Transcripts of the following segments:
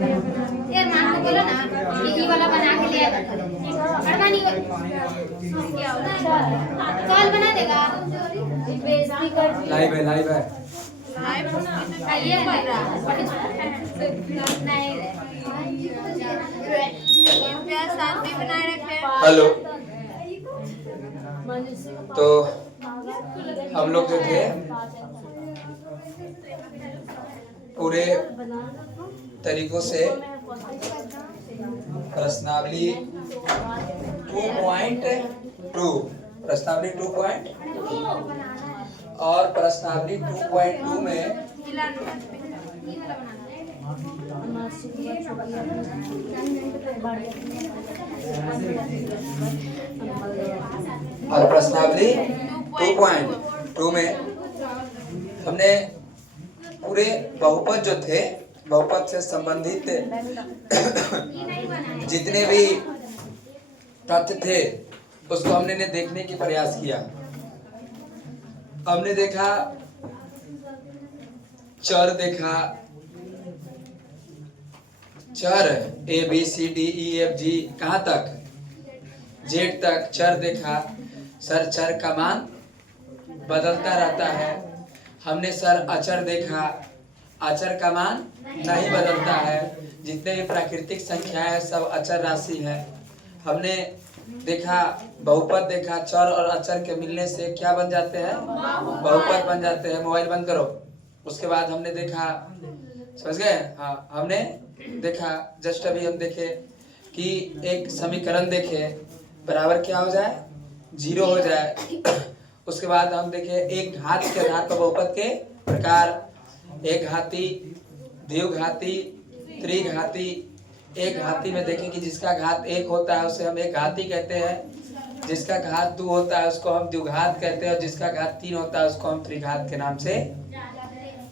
यार मान को बोलो ना ये वाला बना के ले आया नहीं क्या होता कॉल बना देगा बेइज्जती कर लाइव है लाइव ये कर रहा नहीं प्यार साथ में बनाए रखे। हेलो। तो हम लोग जो थे पूरे तरीकों से प्रश्नावली 2.2 प्रश्नावली 2.2 और प्रश्नावली 2.2 में और प्रश्नावली 2.2 में हमने पूरे बहुपद जो थे बहुपद से संबंधित जितने भी तथ्य थे उसको हमने देखने की प्रयास किया। हमने देखा चर देखा चर ABCDEFG कहाँ तक Z तक चर देखा। सर चर का मान बदलता रहता है। हमने सर अचर देखा अचर का मान नहीं बदलता है। जितने भी प्राकृतिक संख्याएं हैं सब अचर राशि है। हमने देखा बहुपद देखा चर और अचर के मिलने से क्या बन जाते हैं बहुपद बन जाते हैं। मोबाइल बंद करो। उसके बाद हमने देखा समझ गए। हाँ हमने देखा जस्ट अभी हम देखे कि एक समीकरण देखे बराबर क्या हो जाए 0 हो जाए। उसके बाद हम देखे एक घात के आधार पर बहुपद के प्रकार एक घाती द्विघाती त्रिघाती। एक घाती में देखें कि जिसका घात 1 होता है उसे हम एक घाती कहते हैं। जिसका घात 2 होता है उसको हम द्विघात कहते हैं और जिसका घात 3 होता है उसको हम त्रिघात के नाम से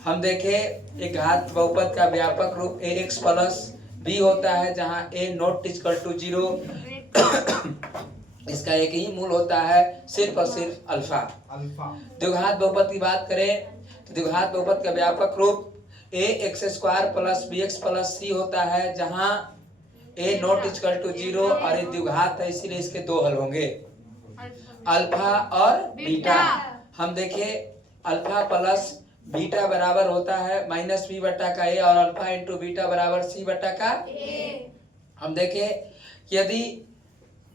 हम देखे। एक घात बहुपद का व्यापक रूप ax प्लस b होता है जहाँ a नॉट इक्वल टू 0। इसका एक ही मूल होता है सिर्फ और सिर्फ अल्फा। द्विघात बहुपद की बात करें तो द्विघात बहुपद का व्यापक रूप ax² plus bx plus c होता है जहाँ a नॉट इक्वल टू 0 और ये द्विघात है इसीलिए इसके 2 हल होंगे अल्फा और बीटा। हम देखे अल्फा प्लस बीटा बराबर होता है -b बटा का a और अल्फा इंटू बीटा बराबर c बटा का a। हम देखे यदि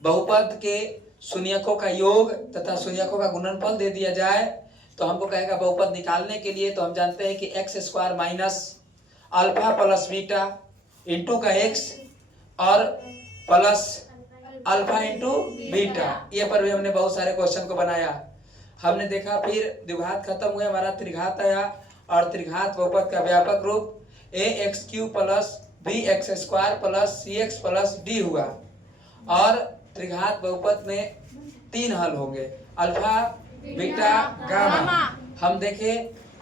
बहुपद के शून्यकों का योग तथा शून्यकों का गुणनफल दे दिया जाए तो हमको कहेगा बहुपद निकालने के लिए। तो हम जानते हैं कि x² minus alpha plus beta into का x और प्लस अल्फा इंटू बीटा। ये पर भी हमने बहुत सारे क्वेश्चन को बनाया। हमने देखा फिर द्विघात खत्म हुआ हमारा त्रिघात आया और त्रिघात बहुपद का व्यापक रूप ax³ plus bx² plus cx plus d हुआ और त्रिघात बहुपद में 3 हल होंगे अल्फा बीटा गामा। हम देखे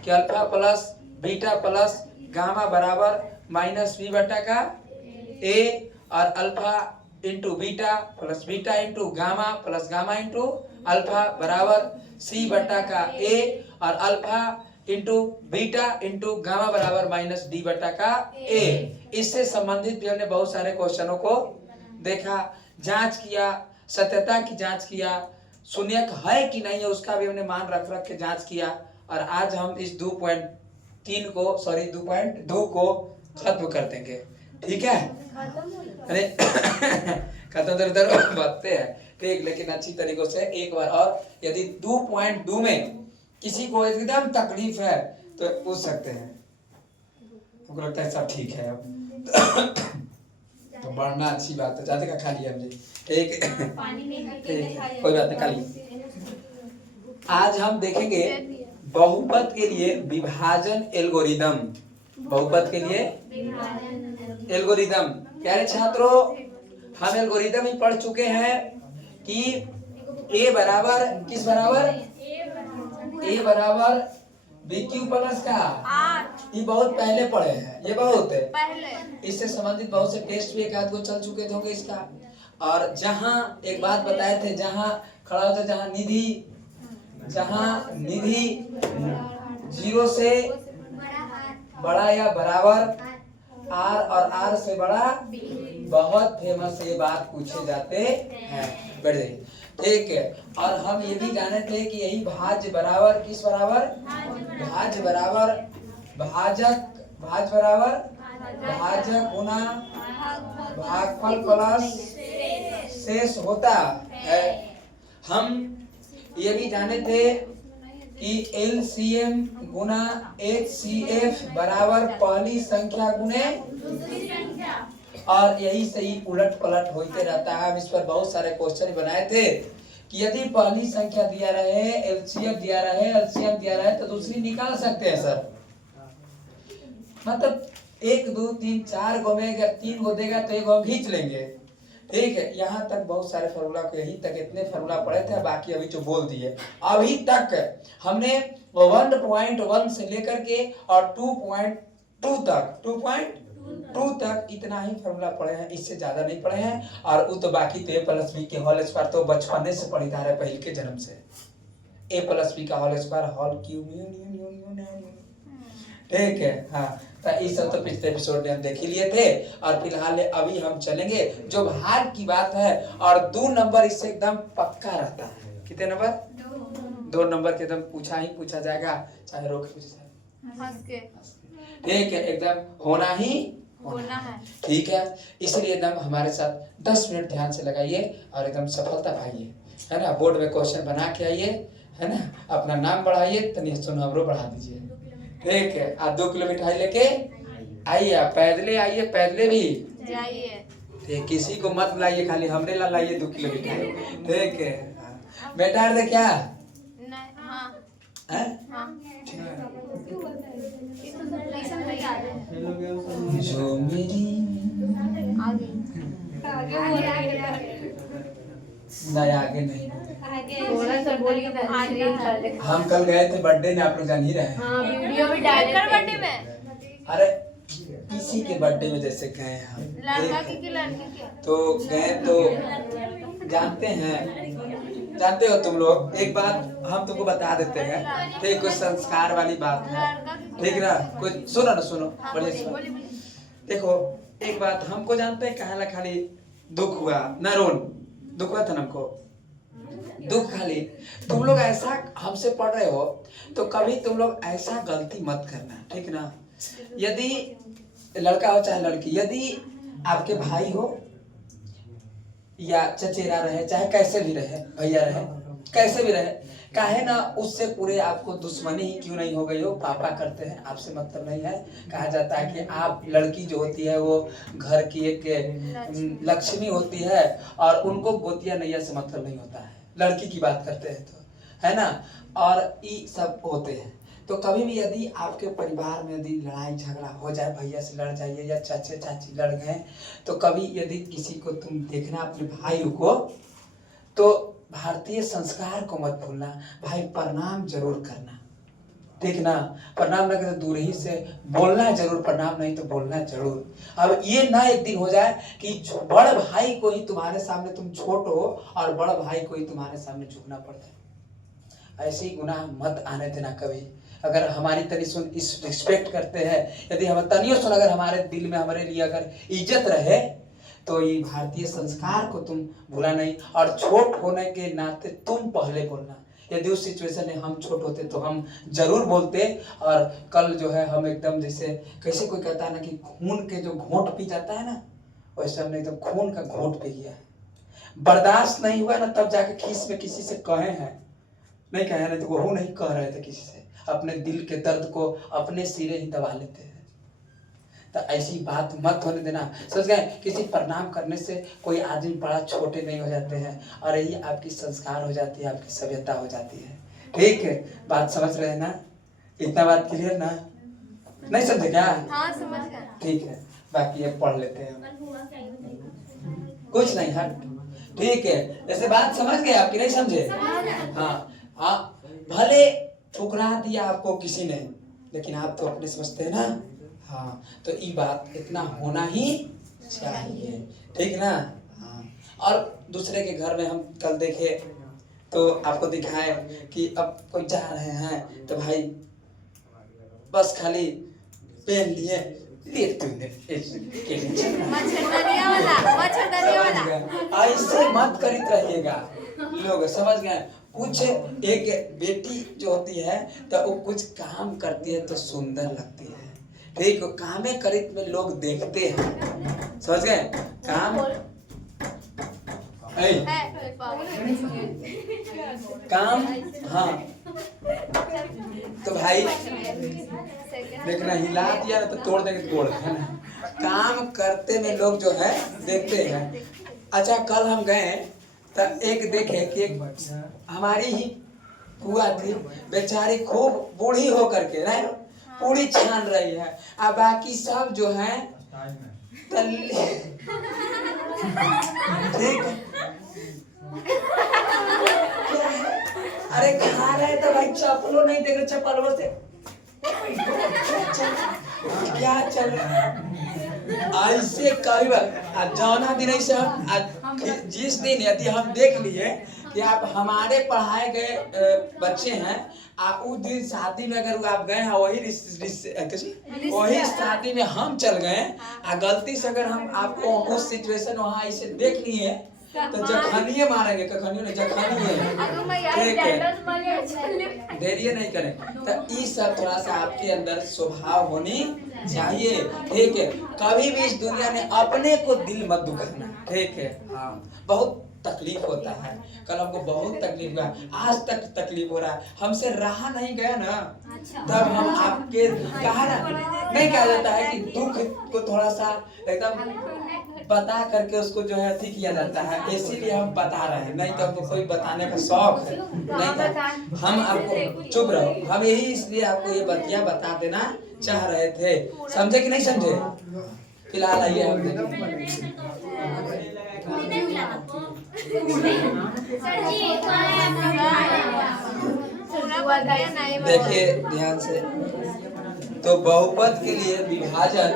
कि alpha plus beta plus gamma बराबर -b बटा का a और alpha into beta plus beta into gamma plus gamma into alpha बराबर c बटा का a और alpha into beta into gamma बराबर -d बटा का a। इससे संबंधित भी हमने बहुत सारे क्वेश्चनों को देखा जांच किया सत्यता की जांच किया शून्यक है कि नहीं है उसका भी हमने मान रख के जांच किया। और आज हम इस 2.2 को खत्म कर देंगे। ठीक है अरे खत्म तो इधर बातें हैं ठीक लेकिन अच्छी तरीकों से एक बार। और यदि 2.2 में किसी को एकदम तकलीफ है तो पूछ सकते हैं। हमको लगता है सब ठीक है अब तो बढ़ना अच्छी बात है। ज्यादा का खा लिया हमने ठीक कोई बात नहीं खा लिया। आज हम देखेंगे बहुपद के लिए विभाजन एल्गोरिदम। बहुपद के लिए एल्गोरिदम प्यारे छात्रों हम एल्गोरिदम ही पढ़ चुके हैं कि a बराबर किस बराबर a बराबर BQ प्लस का ये बहुत पहले पढ़े हैं। ये बहुत है पहले इससे संबंधित बहुत से टेस्ट भी एक आध को चल चुके थे होंगे इसका। और जहां एक बात बताए थे जहां खड़ा होता जहां निधि 0 से बड़ा या बराबर आर और आर से बड़ा, बहुत फेमस ये बात पूछे जाते हैं। बैठ जाइए। ठीक है, और हम ये भी जाने थे कि यही भाज्य बराबर किस बराबर, भाज्य बराबर भाजक, भाज्य बराबर भाजक गुना भागफल प्लस शेष होता है। हम ये भी जाने थे कि LCM गुना HCF बराबर पहली संख्या गुने दूसरी संख्या, और यही सही उलट पलट होते रहता है। हम इस पर बहुत सारे क्वेश्चन बनाए थे कि यदि पहली संख्या दिया रहे, LCF दिया रहे, LCM दिया रहे, तो दूसरी निकाल सकते हैं सर। मतलब 1 2 3 4 गो में अगर 3 गो देगा तो 1 गो खींच लेंगे। ठीक है, यहाँ तक बहुत सारे फार्मूला को, यही तक इतने फार्मूला पढ़े थे, बाकी अभी जो बोल दिए। अभी तक हमने 1.1 से लेकर के और 2.2 तक 2.2 तक इतना ही फार्मूला पढ़े हैं, इससे ज्यादा नहीं पढ़े हैं। और वो तो बाकी तो a+b के होल स्क्वायर तो बचपने से पढ़ी जा रहे, पहले के जन्म से। a+b का होल स्क्वायर होल क्यूब, ठीक है। हाँ, तो इस सब तो पिछले एपिसोड में हम देख ही लिए थे। और फिलहाल अभी हम चलेंगे जो भाग की बात है, और 2 नंबर इससे एकदम पक्का रहता है। कितने नंबर? 2 नंबर के एकदम पूछा ही पूछा जाएगा, चाहे रोक के पूछा जाए। ठीक है, एकदम होना ही होना है। ठीक है, इसलिए एकदम हमारे साथ 10 मिनट ध्यान से लगाइए और एकदम सफलता पाइए, है ना। बोर्ड में क्वेश्चन बना के आइए, है ना। अपना नाम बढ़ाइए, तनी सुनो हमरो बढ़ा दीजिए। ठीक है, आप 2 किलो मिठाई लेके आइए, पैदले आइए, पैदले भी जाइए। ठीक, किसी को मत लाइए, खाली हमरे ला लाइए 2 किलो मिठाई। ठीक है, बेटा दे क्या जो मेरी नहीं, आगे नहीं, थोड़ा सा बोलिए। हम कल गए थे बर्थडे में, आप लोग जान ही रहे हैं। हाँ, वीडियो भी डाले थे बर्थडे में। अरे किसी के बर्थडे में जैसे गए हम, लड़का की लड़की की, तो गए तो जानते हो तुम लोग। एक बात हम तुमको बता देते हैं, ठीक, कुछ संस्कार वाली बात है, ठीक ना। कुछ सुनो ना, सुनो बढ़िया सुनो। देखो एक बात, हमको जानते हैं कहाँ खाली दुख हुआ ना, दुख हुआ था ना हमको, दुख खाली। तुम लोग ऐसा हमसे पढ़ रहे हो तो कभी तुम लोग ऐसा गलती मत करना, ठीक ना। यदि लड़का हो चाहे लड़की, यदि आपके भाई हो या चचेरा रहे, चाहे कैसे भी रहे, भैया रहे, कैसे भी रहे, काहे ना उससे पूरे आपको दुश्मनी ही क्यों नहीं हो गई हो, पापा करते हैं, आपसे मतलब नहीं है। कहा जाता है कि आप, लड़की जो होती है वो घर की एक लक्ष्मी होती है, और उनको गोतिया नैया से मतलब नहीं होता है। लड़की की बात करते हैं तो, है ना। और ये सब होते हैं, तो कभी भी यदि आपके परिवार में यदि लड़ाई झगड़ा हो जाए, भैया से लड़ जाइए या चाचे चाची लड़ गए, तो कभी यदि किसी को तुम देखना अपने भाई को, तो भारतीय संस्कार को मत भूलना, भाई प्रणाम जरूर करना, ठीक ना। प्रणाम ना करे दूर ही से बोलना जरूर, प्रणाम नहीं तो बोलना जरूर। अब ये ना एक दिन हो जाए कि बड़ भाई को ही तुम्हारे सामने तुम छोट हो और बड़ भाई को ही तुम्हारे सामने झुकना पड़ जाए। ऐसे ही गुनाह मत आने देना कभी। अगर हमारी तनी सुन इस रिस्पेक्ट करते हैं, यदि हम तनियो सुन, अगर हमारे दिल में हमारे लिए अगर इज्जत रहे, तो ये भारतीय संस्कार को तुम भूला नहीं। और छोट होने के नाते तुम पहले बोलना। यदि उस सिचुएशन में हम छोट होते तो हम जरूर बोलते, और कल जो है हम एकदम जैसे, कैसे कोई कहता है ना कि खून के जो घोंट पी जाता है ना, वैसे हमने एकदम खून का घोंट पी गया है। बर्दाश्त नहीं हुआ ना, तब जाके खीस में किसी से कहे हैं, नहीं कहे नहीं तो वो नहीं कह रहे थे किसी से, अपने दिल के दर्द को अपने सिरे ही दबा लेते हैं। तो ऐसी बात मत होने देना। समझ गए, किसी प्रणाम करने से कोई आदमी बड़ा छोटे नहीं हो जाते हैं, और यही आपकी संस्कार हो जाती है, आपकी सभ्यता हो जाती है। ठीक है, बात समझ रहे हैं ना, इतना बात क्लियर ना, नहीं समझे क्या? हाँ समझ गए। ठीक है, बाकी ये पढ़ लेते हैं, कुछ नहीं हट। ठीक है, जैसे बात समझ गए आपकी, नहीं समझे? हाँ, भले ठुकरा दिया आपको किसी ने, लेकिन आप तो अपने समझते हैं ना। हाँ, तो ये बात इतना होना ही चाहिए, ठीक ना। हाँ, और दूसरे के घर में हम कल देखे तो आपको दिखाए कि अब कोई जा रहे हैं तो भाई बस खाली पेन लिए ले तूने मच्छरदानी वाला ऐसे मत करित रहिएगा लोग, समझ गए। कुछ एक बेटी जो होती है तो वो कुछ काम करती है तो सुंदर लगती है, ठीक। कामे करित में लोग देखते हैं, समझ गए। काम काम हाँ, तो भाई देखना, हिला दिया ना तो तोड़ देंगे तोड़, है ना। काम करते में लोग जो है देखते हैं। अच्छा, कल हम गए तो एक देखे कि एक हमारी ही बुआ थी, बेचारी खूब बूढ़ी हो करके ना पूरी छान रही है, और बाकी सब जो है ठीक। अरे खा रहे तो भाई चप्पलों नहीं देख रहे, चप्पलों से क्या चल रहा है ऐसे। कई बार जौना दिन ऐसे हम जिस दिन यदि हम देख लिए कि आप हमारे पढ़ाए गए बच्चे हैं, उस दिन शादी में अगर आप गए हैं वही शादी में हम चल गए, गलती से अगर हम आपको उस सिचुएशन वहाँ ऐसे देख लिए तो जखनिए मारेंगे, कखनिए नहीं जखनिए, ठीक है। देरिए नहीं करें। तो ये सब थोड़ा सा आपके अंदर स्वभाव होनी चाहिए, ठीक है। कभी भी इस दुनिया में अपने को दिल मत दुखाना, ठीक है। हाँ, बहुत तकलीफ होता है। कल हमको बहुत तकलीफ हुआ, आज तक तकलीफ हो रहा है, हमसे रहा नहीं गया ना, तब हम आपके कहा ना, नहीं कहा जाता है कि दुख को थोड़ा सा एकदम बता करके उसको जो है ठीक किया जाता है, इसीलिए हम बता रहे हैं, नहीं तो हमको कोई बताने का शौक है नहीं था। हम आपको चुप रहो, हम यही इसलिए आपको ये बतिया बता देना चाह रहे थे, समझे कि नहीं समझे। फिलहाल आइए हम देखिए ध्यान से। तो बहुपद के लिए विभाजन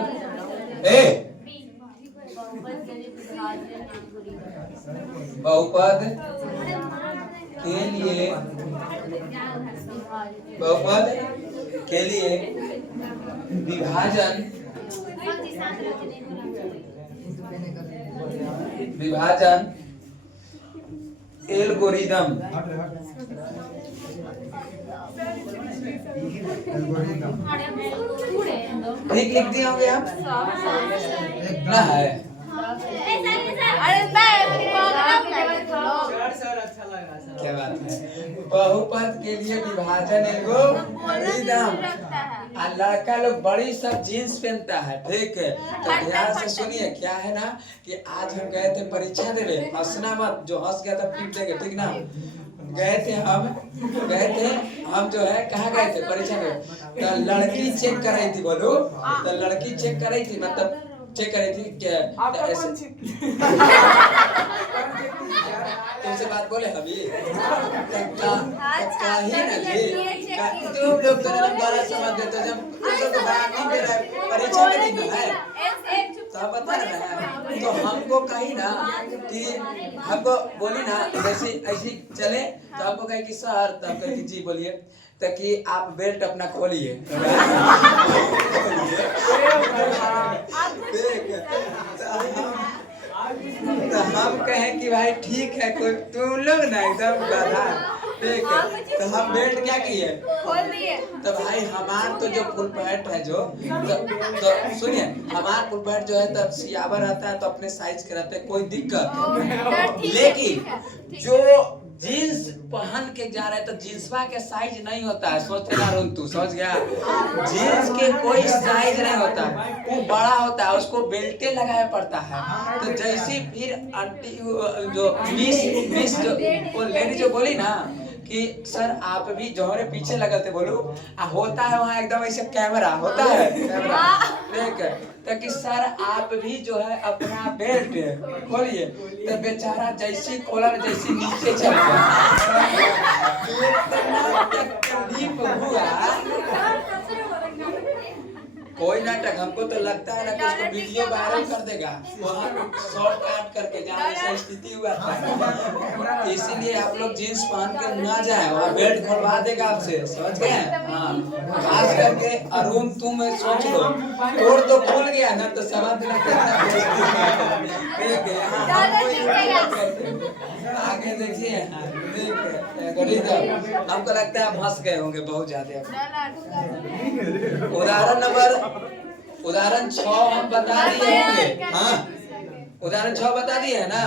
बहुपद के लिए विभाजन एल्गोरिदम ठीक लिख दिए होंगे आप ना है। क्या बात है। बहुपद के लिए विभाजन एल्गोरिदम। लड़का लोग बड़ी सब जीन्स पहनता है, ठीक है। तो ध्यान से सुनिए, क्या है ना कि आज हम गए थे परीक्षा देने, हंसना मत, जो हंस गया था पीट देंगे, ठीक ना। गए थे हम जो है कहाँ गए थे परीक्षा में, तो लड़की चेक कर रही थी, बोलो। तो लड़की चेक कर रही थी, मतलब चेक कर रही थी क्या तुमसे बात बोले अभी कहीं ना जी तुम लोग तो बड़ा समझ देते, जब परीक्षा में दिन है तो बता रहे हैं। तो हमको कही ना कि हमको बोली ना ऐसी चले, तो हमको कहे कि सर, तो हम कहे कि जी बोलिए, तो कि आप बेल्ट अपना खोलिए। तो हम कहें कि भाई ठीक है, कोई तुम लोग ना एकदम गधा, ठीक है। तो हम बेल्ट क्या किए, खोल दिए। तो भाई हमार तो जो फुल पैंट है जो तो सुनिए, हमार फुल पैंट जो है तब सियावर रहता है, तो अपने साइज के रहते हैं, कोई दिक्कत। लेकिन जो जीन्स पहन के जा रहे तो जींसवा के साइज नहीं होता है, सोच के ना तू समझ गया। जीन्स के कोई साइज नहीं होता है, वो बड़ा होता है, उसको बेल्टे लगाया पड़ता है। तो जैसी फिर आंटी जो मिस जो वो लेडी जो बोली ना कि सर आप भी जोहरे पीछे लगते बोलो, होता है वहाँ एकदम ऐसे कैमरा होता है, कैमरा देख तो कि सर आप भी जो है अपना बेल्ट खोलिए। तो बेचारा जैसी खोला जैसी नीचे चल गया, इतना तकलीफ हुआ। कोई नाटक, हमको तो लगता है ना कि उसको वीडियो वायरल कर देगा वहाँ शॉर्ट काट करके, जहाँ ऐसा स्थिति हुआ था। इसीलिए आप लोग जींस पहन कर ना जाए, वहाँ बेल्ट खुलवा देगा आपसे, समझ गए? हाँ, खास करके अरुण तुम सोच लो, तोड़ तो खुल गया ना तो समझ लेना कितना ठीक है। आगे देखिए, हमको लगता है आप हंस गए होंगे बहुत ज्यादा। उदाहरण 6 हम बता दिए होंगे। हाँ, उदाहरण 6 बता दिए है ना।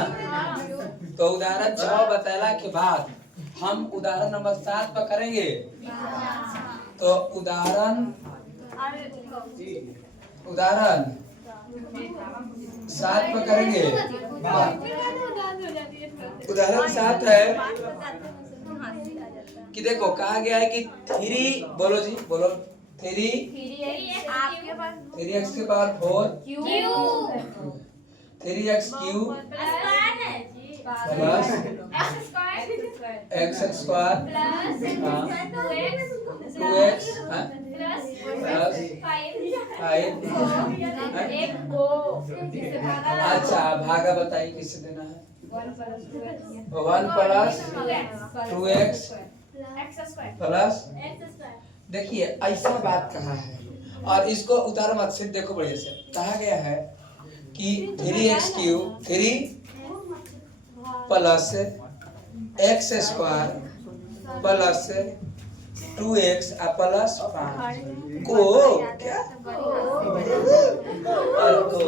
तो उदाहरण 6 बताने के बाद हम उदाहरण नंबर 7 पर करेंगे। तो उदाहरण 7 पर करेंगे। उदाहरण 7 है कि देखो कहा गया है कि 3 बोलो जी, बोलो 3x के power 4 3x cube plus x square 2x plus 5। अच्छा, भागा बताइए किससे देना है? 1 प्लस 2x प्लस। देखिए ऐसा बात कहा है, और इसको उतारो मत से, देखो बढ़िया से कहा गया है कि 3x cube 3 plus x square plus 2x plus 5 को क्या को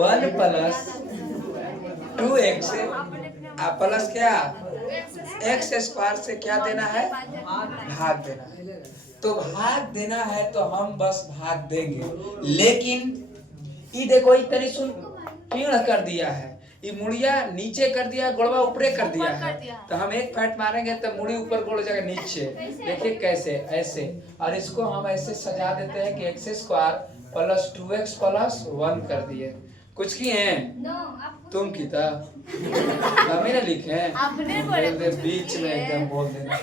1 प्लस 2x प्लस क्या x स्क्वायर से क्या देना है? भाग देना है। तो भाग देना है तो हम बस भाग देंगे, लेकिन ये देखो एक तरी सुन टेढ़ कर दिया है, ये मुड़िया नीचे कर दिया, गोड़वा ऊपरे कर दिया है। तो हम एक फैट मारेंगे तो मुड़ी ऊपर, गोड़ जाएगा नीचे। देखिए कैसे, ऐसे। और इसको हम ऐसे सजा देते हैं कि x square plus 2x plus 1 कर दिए। कुछ किए हैं? तुम की था हमें ना लिखे हैं, बीच में एकदम बोल देना।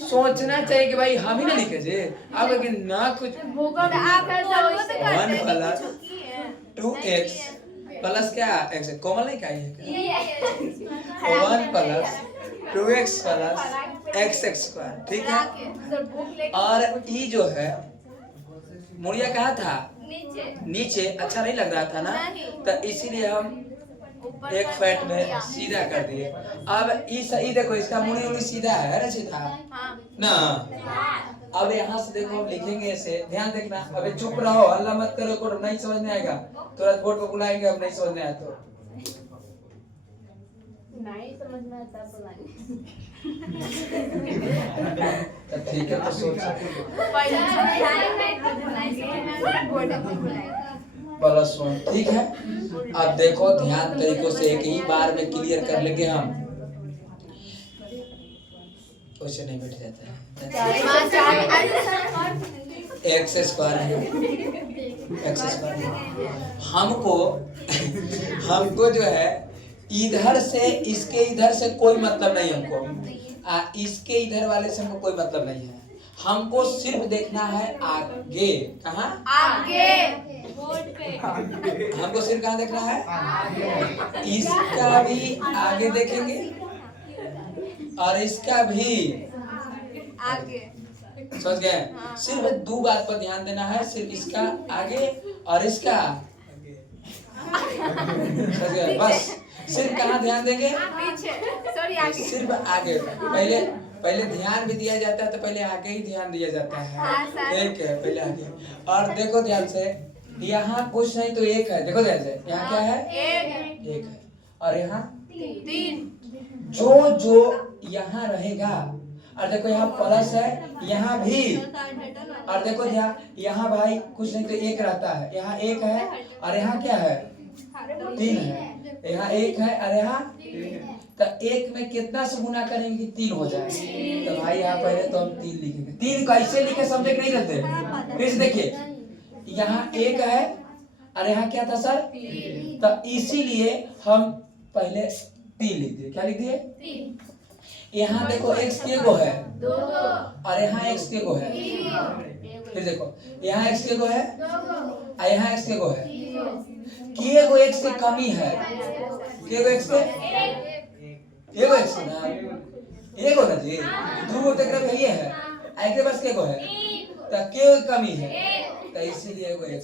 सोचना चाहिए कि भाई हम ही ना लिखे जी, अब लेकिन ना कुछ। 1 प्लस 2x प्लस क्या x कोमल नहीं खाई है 1 plus 2x plus x square, ठीक है। और ई जो है मुड़िया कहाँ था? नीचे। अच्छा नहीं लग रहा था ना, तो इसीलिए हम एक फैट में सीधा कर दिए। अब ई देखो, इसका मुड़ी उड़ी सीधा है ना, सीधा ना। अब यहाँ से देखो हम लिखेंगे ऐसे, ध्यान देखना। अबे चुप रहो, हल्ला मत करो, को नहीं समझ में आएगा तुरंत बोर्ड पे बुलाएंगे, अब नहीं समझ में आया तो नहीं समझ में आता ठीक है। तो सोच प्लस 1, ठीक है। अब देखो ध्यान तरीकों से एक ही बार में क्लियर कर लेंगे हम, वैसे नहीं बैठ जाता है। x स्क्वायर हमको जो है इधर से, इसके इधर से कोई मतलब नहीं हमको, इसके इधर वाले से हमको कोई मतलब नहीं है। हमको सिर्फ देखना है आगे। कहाँ? आगे बोर्ड पे। हमको सिर्फ कहाँ देखना है? आगे। इसका भी आगे देखेंगे और इसका भी आगे। समझ गए? सिर्फ 2 बात पर ध्यान देना है, सिर्फ इसका आगे और इसका समझ गए? बस सिर्फ कहाँ ध्यान देंगे? पीछे, सॉरी आगे। सिर्फ आगे। पहले ध्यान भी दिया जाता है तो पहले आगे ही ध्यान दिया जाता है, ठीक है, पहले आगे। और देखो ध्यान से, यहाँ कुछ नहीं तो 1 है। देखो ध्यान से, यहाँ क्या है? 1 है। और यहाँ 3। जो यहाँ रहेगा, और देखो यहाँ प्लस है, यहाँ भी। और देखो यहाँ भाई कुछ नहीं तो 1 रहता है, यहाँ 1 है और यहाँ क्या है? 3 है। यहाँ 1 है और यहाँ 3। तो 1 में कितना से गुना करेंगे? 3 हो जाए। तो भाई यहाँ पहले तो हम 3 लिखेंगे। 3 कैसे लिखे समझे नहीं रहते? फिर से देखिए, यहाँ 1 है और यहाँ क्या था सर? तो इसीलिए हम पहले 3 लिख दिए। क्या लिख दिए? 3। यहाँ देखो x के गो है 2 और यहाँ x के गो है फिर देखो यहाँ x के गो है और यहाँ x के गो है, के गो x की कमी है, के गो x के एगो x ना एगो ना जी, दो गो तक भैया है, आई के पास के गो है तो के कमी है, तो इसीलिए एगो x।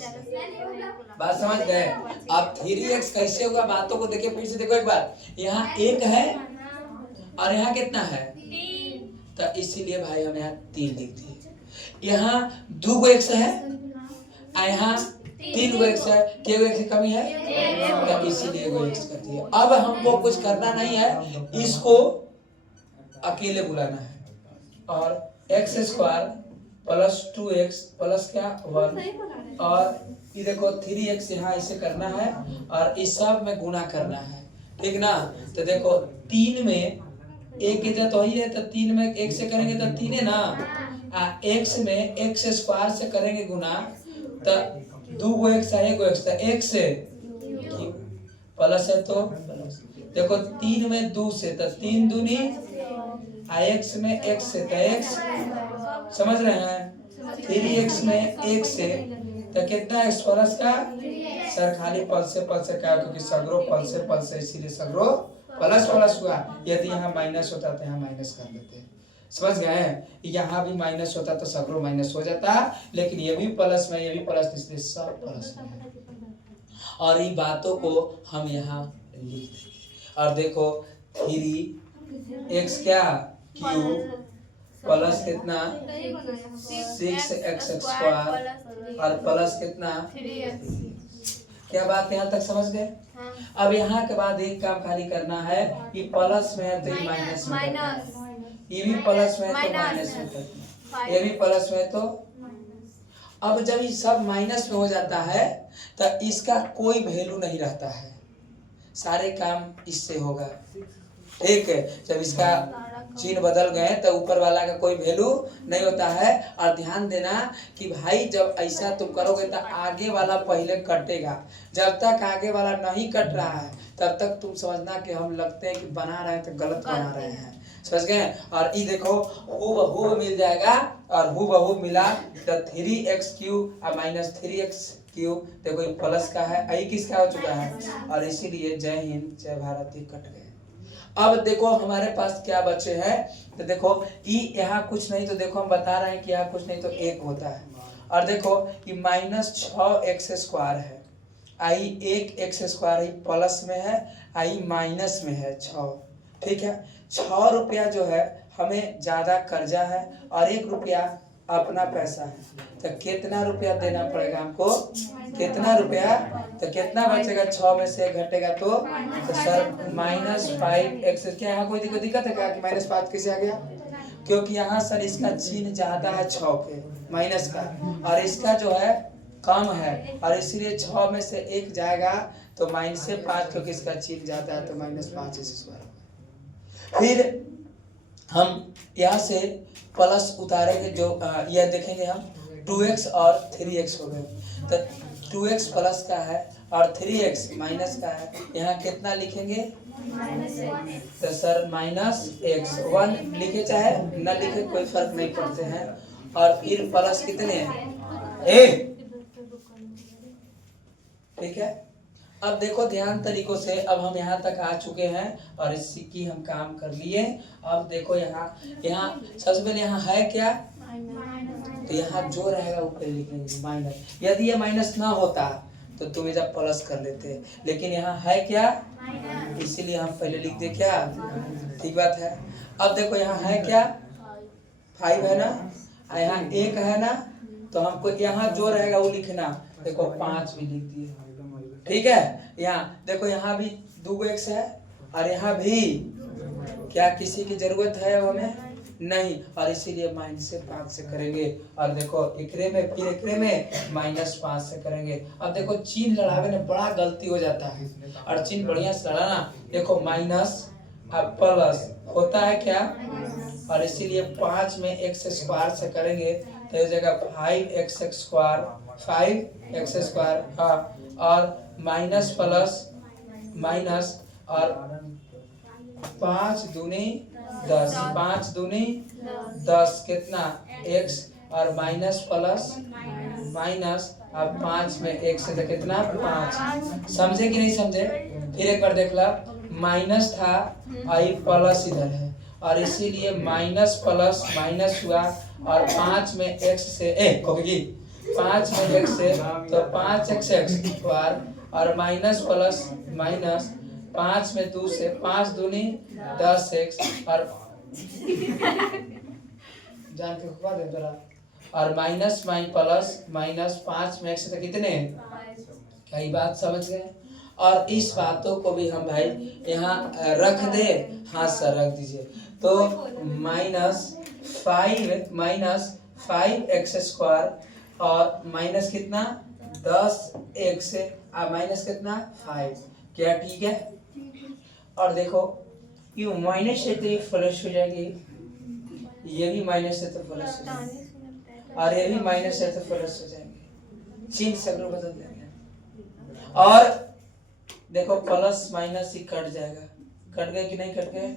बात समझ गए? अब 3x कैसे होगा बातों को देखिए फिर से देखो एक बार, यहाँ 1 है और यहाँ कितना है, तो इसीलिए भाई हम यहाँ 3 लिख दिए। यहाँ 2 गो x है और यहाँ 3 गो x है, के गो x की कमी है, तो इसीलिए एगो x कर दिए। अब हमको कुछ करना नहीं है, इसको अकेले बुलाना है और x² प्लस 2x प्लस क्या 1 और ये देखो 3x यहाँ इसे करना है और इस सब में गुना करना है, ठीक ना। तो देखो 3 में 1 इधर तो ही है, तो 3 में 1 से करेंगे तो 3 है ना, x में x² से करेंगे गुना तो 2 गो x है 1 गो x, तो x से प्लस है तो देखो 3 में 2 से तो 3 दूनी x में x से तो x, समझ रहे हैं, 3x में 1 से तो कितना x प्लस का सर खाली पल से क्या, क्योंकि सगरो पल से इसीलिए सगरो प्लस हुआ। यदि यहाँ माइनस होता तो यहाँ माइनस कर देते, समझ गए? यहाँ भी माइनस होता तो सगरो माइनस हो जाता, लेकिन ये भी प्लस में ये भी प्लस, इसलिए सब प्लस में। और ये बातों को हम यहाँ लिख देंगे और देखो 3x क्या क्यूब प्लस कितना 6x² और प्लस कितना क्या बात यहाँ तक समझ गए? अब यहाँ के बाद एक काम खाली करना है कि प्लस में है तो ये माइनस में, ये भी प्लस में है तो माइनस में, ये भी प्लस में तो। अब जब ये सब माइनस में हो जाता है तो इसका कोई वैल्यू नहीं रहता है, सारे काम इससे होगा, ठीक है। जब इसका चिन्ह बदल गए तो ऊपर वाला का कोई वैल्यू नहीं होता है। और ध्यान देना कि भाई जब ऐसा तुम करोगे तो आगे वाला पहले कटेगा, जब तक आगे वाला नहीं कट रहा है तब तक तुम समझना कि हम लगते हैं कि बना रहे हैं तो गलत बना रहे हैं, समझ गए? और ये देखो हूबहू मिल जाएगा और हूबहू मिला तो 3x³ और माइनस 3x³ देखो ये प्लस का है, आई किसका हो चुका है, और इसीलिए जय हिंद जय भारत ही कट गए। अब देखो हमारे पास क्या बचे हैं, तो देखो ई यहाँ कुछ नहीं, तो देखो हम बता रहे हैं कि यहाँ कुछ नहीं तो 1 होता है। और देखो ये -6x² है, आई 1x² ही प्लस में है, आई माइनस में है 6, ठीक है। 6 रुपया जो है हमें ज्यादा कर्जा है और 1 रुपया अपना पैसा है, तो कितना रुपया देना पड़ेगा हमको, कितना रुपया, तो कितना बचेगा 6 में से 1 घटेगा तो सर -5x। क्या यहाँ कोई दिक्कत है क्या कि -5 कैसे आ गया? क्योंकि यहाँ सर इसका चिन्ह ज्यादा है 6 के माइनस का और इसका जो है कम है, और इसीलिए 6 में से 1 जाएगा तो -5, क्योंकि इसका चिन्ह ज्यादा है तो -5x²। फिर हम यहाँ से प्लस उतारेंगे, जो यह देखेंगे हम 2x और 3x हो गए, तो 2x प्लस का है और 3x माइनस का है, यहाँ कितना लिखेंगे तो सर -x1 लिखे चाहे न लिखे कोई फर्क नहीं पड़ते हैं। और फिर प्लस कितने ए, ठीक है। अब देखो ध्यान तरीकों से, अब हम यहाँ तक आ चुके हैं और इसी की हम काम कर लिए। अब देखो यहाँ सबसे पहले यहाँ है क्या, तो यहाँ जो रहेगा वो पहले लिख लेंगे माइनस। यदि ये माइनस ना होता तो तुम जब प्लस कर लेते, लेकिन यहाँ है क्या, इसीलिए हम पहले लिख दे क्या, ठीक बात है। अब देखो यहाँ है क्या 5 है ना, यहाँ 1 है ना, तो हमको यहाँ जो रहेगा वो लिखना, देखो 5 भी लिख दिए, ठीक है। यहाँ देखो यहाँ भी 2 x है और यहाँ भी क्या किसी की जरूरत है अब हमें नहीं, और इसीलिए -5 से करेंगे। और देखो एकरे में फिर एकरे में -5 से करेंगे। अब देखो चिन्ह लड़ावे में बड़ा गलती हो जाता है, और चिन्ह बढ़िया से लड़ाना। देखो माइनस और प्लस होता है क्या, और इसीलिए 5 में x² से करेंगे तो इस जगह 5x², हाँ, और माइनस प्लस माइनस और 5 दूनी 10, 5 दूनी 10 कितना x, और माइनस प्लस माइनस, अब 5 में 1 से तो कितना 5, समझे कि नहीं समझे? फिर एक बार देख ला, माइनस था आई प्लस इधर है और इसीलिए माइनस प्लस माइनस हुआ और 5 में x से 5 में x से तो 5x स्क्वायर और माइनस प्लस माइनस 5 में 2 से 5 दूनी 10x और जान के खुआ दे जरा, और माइनस प्लस माइनस 5 में x से तो कितने, कई बात समझ गए? और इस बातों को भी हम भाई यहाँ रख दे, हाथ से रख दीजिए तो -5x स्क्वायर और माइनस कितना 10x माइनस कितना 5, क्या ठीक है? और देखो ये माइनस से तो ये प्लस हो जाएगी, ये भी माइनस से तो प्लस हो जाएगी और ये भी माइनस से तो प्लस हो जाएंगे, चिन्ह सगरों बदल जाएंगे। और देखो प्लस माइनस ही कट जाएगा, कट गए कि नहीं कट गए?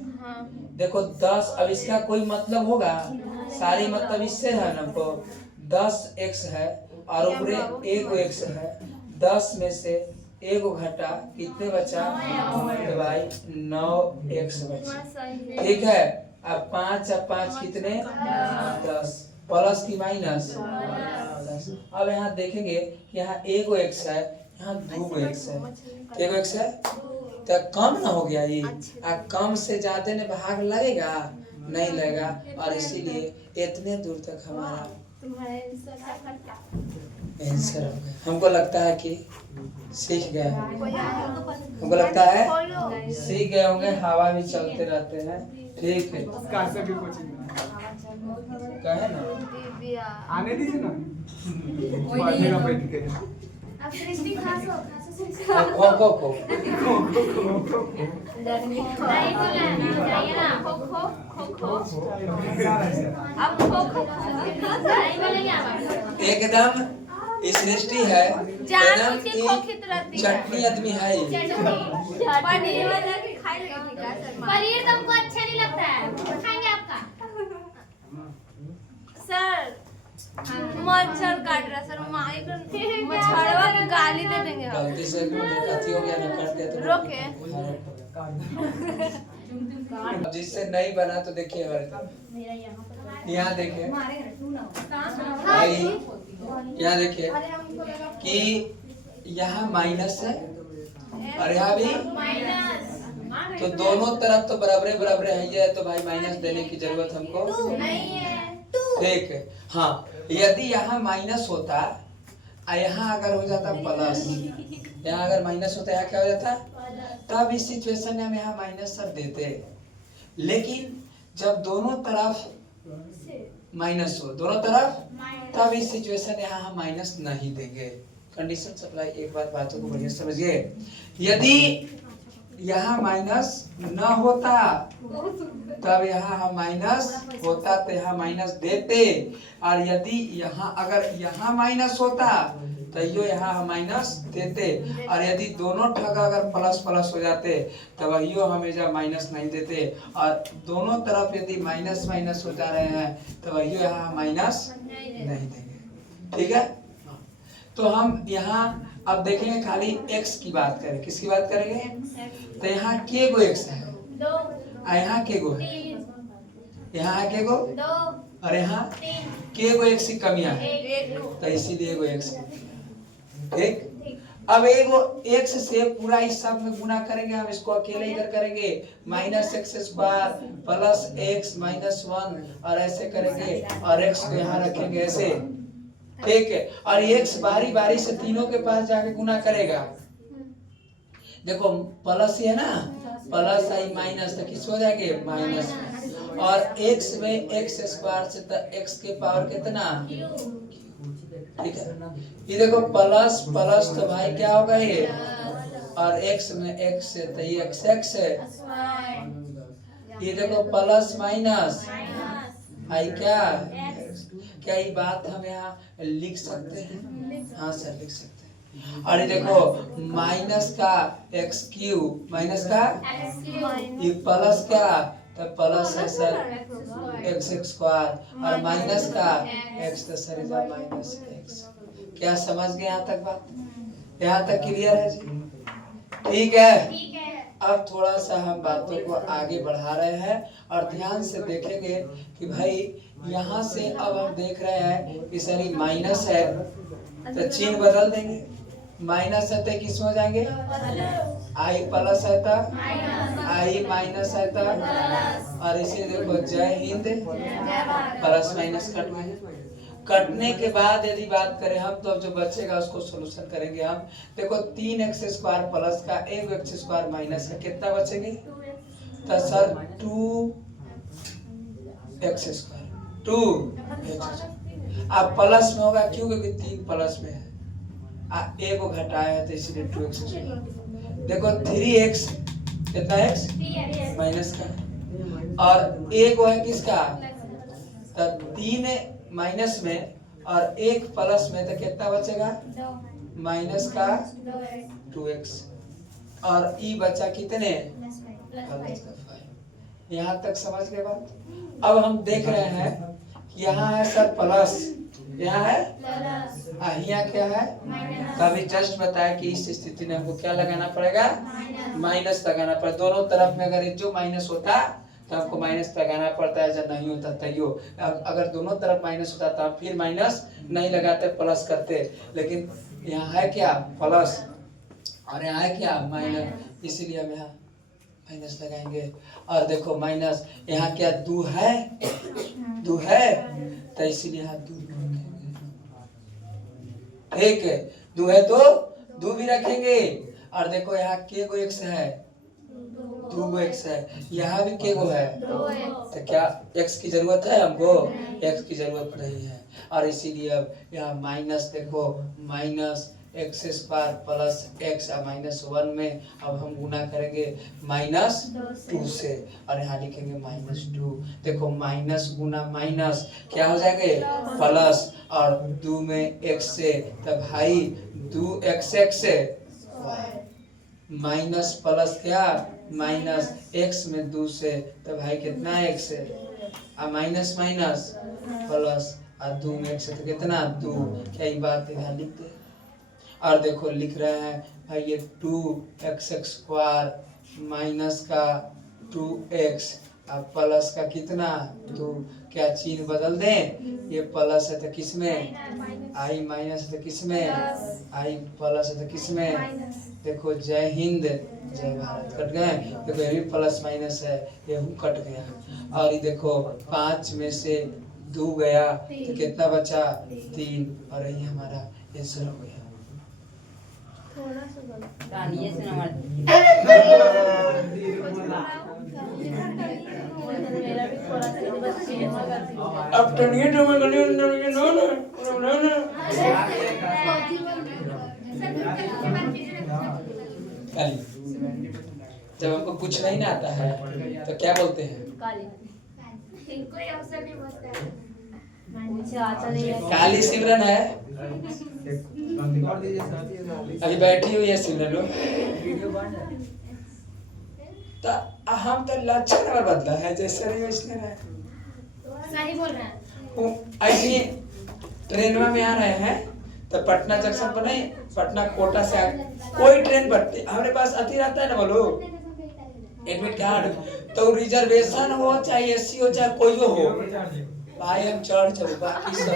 देखो 10, अब इसका कोई मतलब होगा? सारी मतलब इससे है ना, तो 10x है और ऊपर 1x है, 10 में से 1 घटा कितने बचा तो भाई 9x बचा, ठीक है? अब 5 कितने 10 प्लस की माइनस 10। अब यहाँ देखेंगे यहाँ 1x है, यहाँ 2x है, 1x है तो कम ना हो गया ये, कम से ज्यादा ने भाग लगेगा नहीं लगेगा और इसीलिए इतने दूर तक हमारा आंसर हो गया। हमको लगता है कि सीख गए, हमको लगता है सीख गए होंगे, हवा भी चलते रहते हैं, ठीक है? कहे ना आने दीजिए ना, अब सृष्टि खासो खो नहीं बोला ना, जाइए ना खो अब खो नहीं बोलेंगे आप एकदम सृष्टि है, एकदम चटनी आदमी है। पनीर तुमको अच्छा नहीं लगता है, खाएंगे आपका सर? मच्छर काट रहा सर, मच्छरवा की गाली दे देंगे हम। गलती से अथी हो गया ना, कट गया तो रोके। अब जिससे नहीं बना तो देखिए यहाँ देखिए भाई, यहाँ देखिए कि यहाँ माइनस है और यहाँ भी माइनस, तो दोनों तरफ तो बराबरे बराबरे है, ये तो भाई माइनस देने की जरूरत हमको नहीं है, ठीक है। हाँ, यदि यहाँ माइनस होता और यहाँ अगर हो जाता प्लस, यहाँ अगर माइनस होता यहाँ क्या हो जाता, तब इस सिचुएशन में हम यहाँ माइनस सर देते, लेकिन जब दोनों तरफ माइनस हो, दोनों तरफ, तब इस सिचुएशन में यहाँ हम माइनस नहीं देंगे। कंडीशन सप्लाई, एक बार बातों को बढ़िया समझिए, यदि यहाँ माइनस न होता तब यहाँ हम माइनस होता तो यहाँ माइनस देते, और यदि यहाँ अगर यहाँ माइनस होता तो यो यहाँ हम माइनस देते, और यदि दोनों ठग अगर प्लस प्लस हो जाते तो वही हमेशा माइनस नहीं देते, और दोनों तरफ यदि माइनस माइनस हो जा रहे हैं तो वही यहाँ माइनस नहीं देंगे, ठीक है? तो हम यहाँ अब देखेंगे खाली x की बात करें, किसकी बात करेंगे? तो यहाँ के गो x है, यहाँ के गो है, यहाँ के गो, और यहाँ के गो x की कमियां है, तो इसीलिए एगो x, ठीक? अब एगो x से पूरा इस सब में गुना करेंगे, हम इसको अकेले इधर करेंगे -x² प्लस x -1 और ऐसे करेंगे और x को यहाँ रखेंगे ऐसे, ठीक है? और x बारी बारी से तीनों के पास जाके गुना करेगा। देखो प्लस है ना, प्लस आई माइनस तो किस हो जाएंगे माइनस, और x में x² से तो x के पावर कितना, ठीक है? ये देखो प्लस प्लस तो भाई क्या होगा ये, और x में x से तो ये x है, ये देखो प्लस माइनस आई क्या ये बात हम यहाँ लिख सकते हैं? हाँ सर लिख सकते हैं। और ये देखो माइनस का x क्यूब, माइनस का ये प्लस का तो प्लस है सर एक्स स्क्वायर और माइनस का एक्स, तो सर इज माइनस एक्स। क्या समझ गए यहाँ तक बात? यहाँ तक क्लियर है जी? ठीक है। ठीक है। अब थोड़ा सा हम बातों को आगे बढ़ा रहे हैं और ध्यान से देखेंगे कि भाई यहाँ से अब हम देख रहे हैं कि सर ये माइनस है तो चिन्ह बदल देंगे। माइनस है तो किस में हो जाएंगे? आई प्लस है तो आई माइनस है तो, और इसे देखो जय हिंद, प्लस माइनस कट में कटने के बाद यदि बात करें हम तो अब जो बचेगा उसको सोल्यूशन करेंगे हम। देखो 3x स्क्वायर प्लस का 1x स्क्वायर माइनस का कितना बचेगी? तो सर 2x स्क्वायर 2x। अब प्लस में होगा क्यों? क्योंकि 3 प्लस में है, एक को घटाया है तो इसलिए 2x स्क्वायर। देखो 3x कितना x माइनस का, और एक वो है किसका? तो 3 माइनस में और 1 प्लस में तो कितना बचेगा? माइनस का 2x, और ई बचा कितने? यहाँ तक समझ गए बात? अब हम देख रहे हैं कि यहाँ है सर प्लस, यहाँ है यहाँ क्या है? कभी जस्ट बताया कि इस स्थिति में हमको क्या लगाना पड़ेगा? माइनस लगाना पड़ेगा। दोनों तरफ में अगर जो माइनस होता तो आपको माइनस लगाना पड़ता है, जब नहीं होता तैयो। अगर दोनों तरफ माइनस होता तो आप फिर माइनस नहीं लगाते, प्लस करते। लेकिन यहाँ है क्या? प्लस, और यहाँ है क्या? माइनस, इसीलिए हम यहाँ माइनस लगाएंगे। और देखो माइनस यहाँ क्या? 2 है, 2 है तो इसीलिए यहाँ 2 रखेंगे। ठीक है, 2 है तो 2 भी रखेंगे। और देखो यहाँ के गो x है? 2 x है। यहाँ भी के गो है? तो क्या x की जरूरत है हमको? x की जरूरत नहीं है, और इसीलिए अब यहाँ माइनस, देखो minus x square plus x -1 में अब हम गुना करेंगे -2 से, और यहाँ लिखेंगे -2। देखो माइनस गुना माइनस क्या हो जाएंगे? प्लस, और 2 में x से तब भाई 2x से माइनस प्लस क्या? माइनस x में 2 से तब भाई कितना x है? माइनस माइनस प्लस, और 2 में x से तो कितना? 2। क्या ये बात यहाँ लिखते हैं? और देखो लिख रहे हैं भाई ये 2x स्क्वायर माइनस का 2x और प्लस का कितना? 2। क्या चिन्ह बदल दें? ये प्लस है तो किस में? आई माइनस है तो किस में? आई प्लस है तो किस में? देखो जय हिंद जय भारत कट गए। देखो ये भी प्लस माइनस है, ये कट गया। और ये देखो 5 में से 2 गया तो कितना बचा? 3, और यही हमारा आंसर हो गया। अब टनिए तो मैं गलियों में नो ना काली, जब हमको कुछ नहीं ना आता है तो क्या बोलते हैं? कोई अवसर नहीं बोलता है। काली सिमरन है, अभी बैठी हुई है सिमरन लोग। तो हम तो लक्षण में बदला है, जैसे नहीं वैसे रहे। सही बोल रहा है। ऐसे ट्रेन में आ रहे हैं तो पटना जंक्शन पर नहीं, पटना कोटा से कोई ट्रेन पड़ती हमारे पास अति रहता है ना, बोलो एडमिट कार्ड, तो रिजर्वेशन हो चाहे एसी हो चाहे कोई हो भाई हम चढ़ चलो, बाकी सब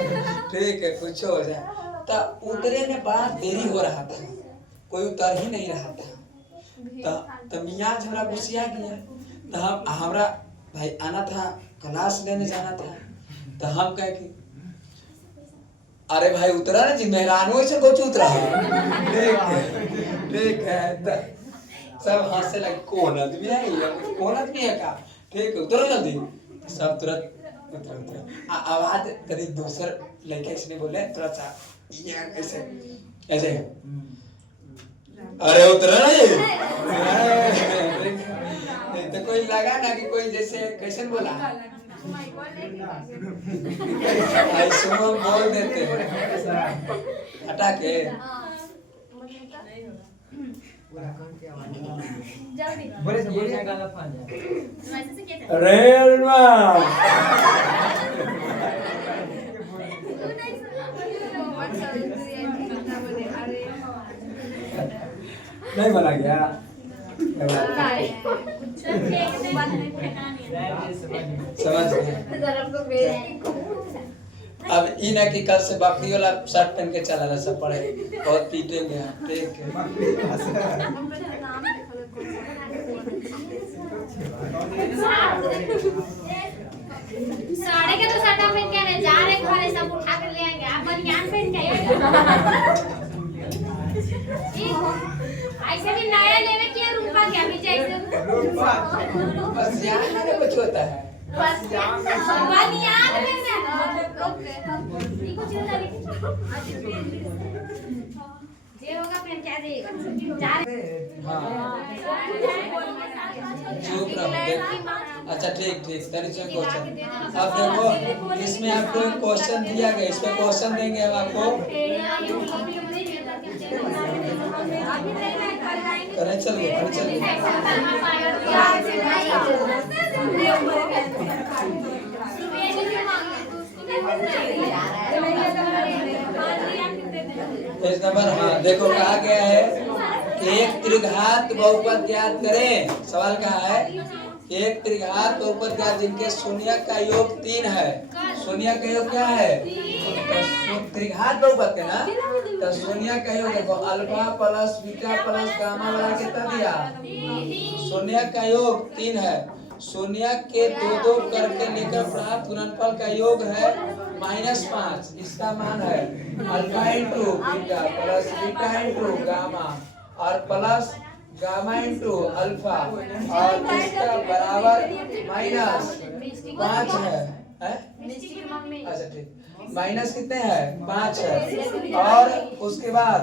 ठीक है कुछ हो जाए। तो उतरे में बड़ा देरी हो रहा था, कोई उतर ही नहीं रहा था। तो मियाँ झगड़ा गुस्सिया गया, तो हम हमारा भाई आना था, क्लास लेने जाना था। तो हम कहे कि अरे भाई उतरा ना जी, मेहरानों से कुछ उतरा ठीक है। तो सब हंसने लगे, कौन आदमी है, कौन आदमी है का? ठीक है उतरो जल्दी। सब तुरंत उतरा। आवाज कभी दूसर लड़के इसने बोले थोड़ा सा ऐसे ऐसे, अरे उतरा ना ये। तो कोई लगा ना कि कोई जैसे कैसे बोला, ऐसे बोल देते हैं हटा के। जल्दी बोलिए वैसे से क्या रेलवा नहीं बोला गया समझ गए। अब इन की कल से बकरी वाला शर्ट पहन के चला रहा सब पड़े बहुत पीटेंगे हम, ठीक है। साढ़े के तो साटा पहन के आने जा रहे घरे सब उठा कर ले आएंगे आप बनियान पहन के आइएगा ऐसे भी नया लेवे किया रूपा क्या भी जैसे बस यहाँ ना कुछ होता है बस बनियान में कुछ नहीं ये होगा फिर क्या देगा जा चुप रहो देखो। अच्छा ठीक ठीक तरी से क्वेश्चन अब देखो इसमें आपको एक क्वेश्चन दिया गया, इस पे क्वेश्चन देंगे हम आपको। करे चलिए करे चलिए पेज नंबर हाँ देखो कहा गया है कि एक त्रिघात बहुपद ज्ञात करें। सवाल कहा है कि एक त्रिघात बहुपद ज्ञात जिनके शून्य का योग 3 है। शून्य का योग क्या है? तो त्रिघात बहुपद के ना तो शून्य का योग देखो alpha plus beta plus gamma बराबर कितना दिया? शून्य का योग 3 है। शून्य के दो करके लेकर प्राप्त गुणनफल का योग है -5। इसका मान है alpha into beta plus beta into gamma और प्लस गामा इंटू अल्फा और इसका बराबर -5 है। अच्छा ठीक माइनस कितने हैं? 5 है। और उसके बाद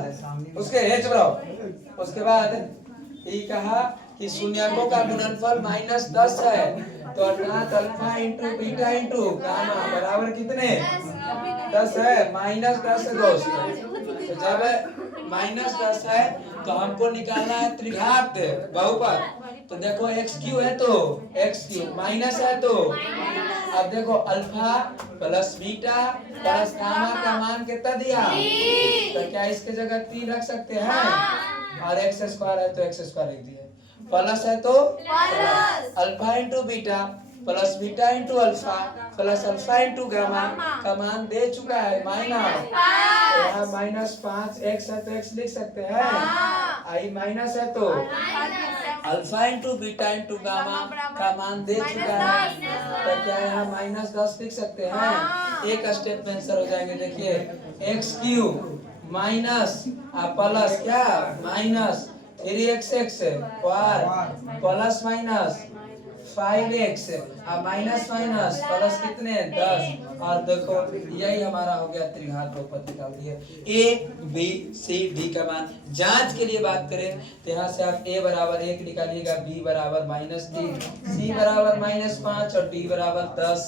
उसके बाद ये कहा कि शून्यकों का गुणनफल -10 है तो अर्थात alpha into beta into gamma बराबर कितने? 10 है। -10 है दोस्त। तो जब -10 है तो हमको निकालना है त्रिघात बहुपद। तो देखो x क्यू है तो x क्यू माइनस है तो अब देखो alpha plus beta plus gamma का मान कितना दिया? तो क्या इसके जगह 3 रख सकते हैं? और x स्क्वायर है तो x स्क्वायर लिख दिए। प्लस है तो alpha into beta plus beta into alpha plus alpha into gamma का मान दे चुका है माइनस। यहाँ -5 x है तो x लिख सकते हैं। आई माइनस है तो alpha into beta into gamma का मान दे चुका है तो क्या यहाँ -10 लिख सकते हैं? एक स्टेप में आंसर हो जाएंगे। देखिए x क्यू माइनस प्लस क्या minus 3x plus minus 5x minus minus plus कितने 10। और देखो यही हमारा हो गया त्रिघात बहुपद निकाल दिए। a b c d का मान जांच के लिए बात करें तो यहाँ से आप a बराबर 1 निकालिएगा, b बराबर -3, c बराबर -5 और d बराबर 10।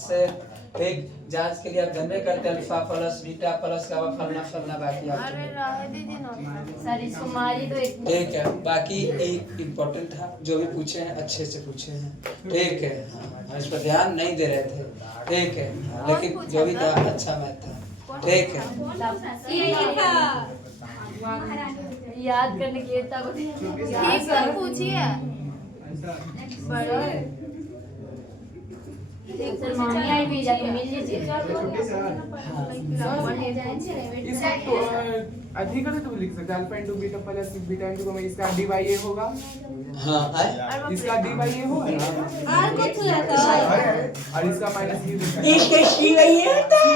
ठीक जांच के लिए आप धन्य करते हैं alpha plus beta plus gamma फलना बाकी आप ठीक है। बाकी एक इम्पोर्टेंट था जो भी पूछे हैं अच्छे से पूछे हैं, ठीक है। हम इस पर ध्यान नहीं दे रहे थे, ठीक है, लेकिन जो भी था अच्छा मैथ था, ठीक है। याद करने के लिए पूछिए अधिक तो लिख सकते हैं alpha into beta plus beta into gamma इसका डी बाई ए होगा। हाँ इसका डी बाई ए होगा और कुछ रहता है और इसका माइनस इसके सी बाई ए होता है।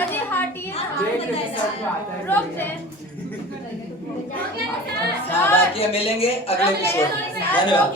अरे हटिए रोक दे। हाँ बाकी हम मिलेंगे अगले एपिसोड में। धन्यवाद।